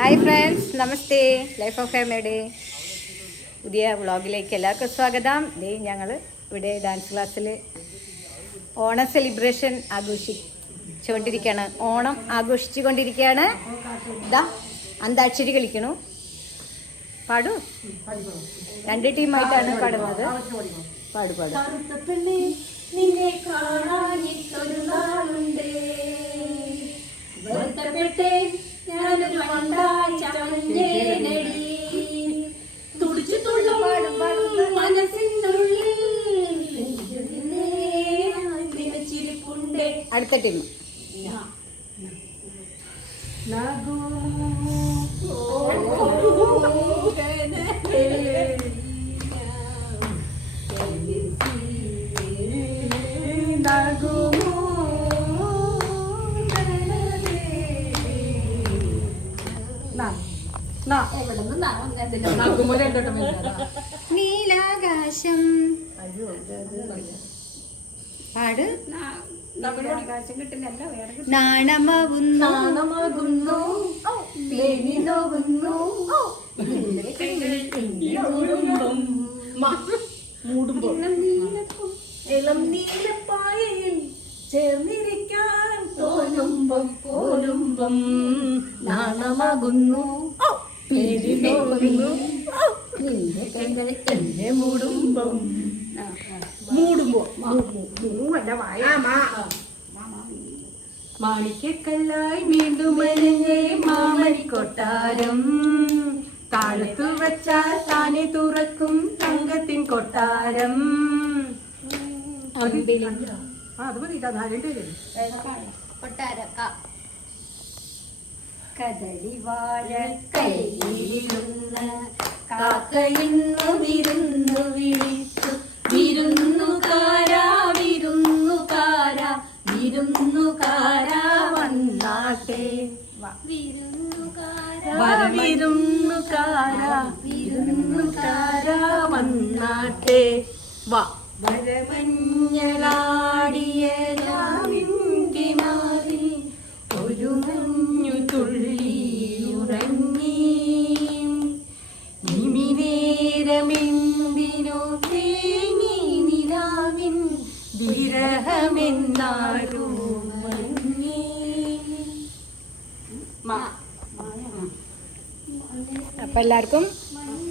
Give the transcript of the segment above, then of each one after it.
Hi friends, namaste. Life of ഫാമിലിയുടെ പുതിയ വ്ളോഗിലേക്ക് എല്ലാവർക്കും സ്വാഗതം. ഞങ്ങൾ ഇവിടെ ഡാൻസ് ക്ലാസ്സിൽ ഓണം സെലിബ്രേഷൻ ആഘോഷിച്ചുകൊണ്ടിരിക്കുകയാണ്. ഓണം ആഘോഷിച്ചു കൊണ്ടിരിക്കുകയാണ്. ഇതാ അന്താക്ഷരി കളിക്കണു. പാടൂ. 2 ടീമായിട്ടാണ് പാടുന്നത്. പാടുപാടും. അടുത്ത ടീം. നീലാകാശം പാട്. നാണമാകുന്നു ഇളം നീലപ്പായയിൽ ചേർന്നിരിക്കാൻ തോന്നുമ്പം പോലുമ്പം നാണമാകുന്നു പേരിനോകുന്നു നിന്റെ കൈകൾ എന്നെ മൂടുമ്പം മാണിക്കല്ലായി വീണ്ടും അലഞ്ഞേ മാമണിക്കൊട്ടാരം താഴത്തു വച്ചാൽ താനെ തുറക്കും തങ്കത്തിൻ കൊട്ടാരം. കദളിവാഴ കൈയിലുള്ള കാക്കയിന്നു വിരുന്നു വിളിച്ചു. വിരുന്നുകാരാ വിരുന്നുകാരാ വിരുന്നുകാരാ വന്നാട്ടെ. വിരുന്നുകാരാ വിരുന്നുകാരാ വന്നാട്ടെ. വാ വരമഞ്ഞളാടിയ രാവിന്റെ മാറിൽ ഒരു മഞ്ഞു തുള്ളി ഉറങ്ങി. നിമിനേരമെന്തിനോ തേങ്ങി നിലാവിൻ വിരഹമെന്നാരോ മങ്ങി. അപ്പം എല്ലാവർക്കും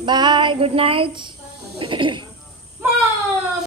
ബൈ, ഗുഡ് നൈറ്റ്.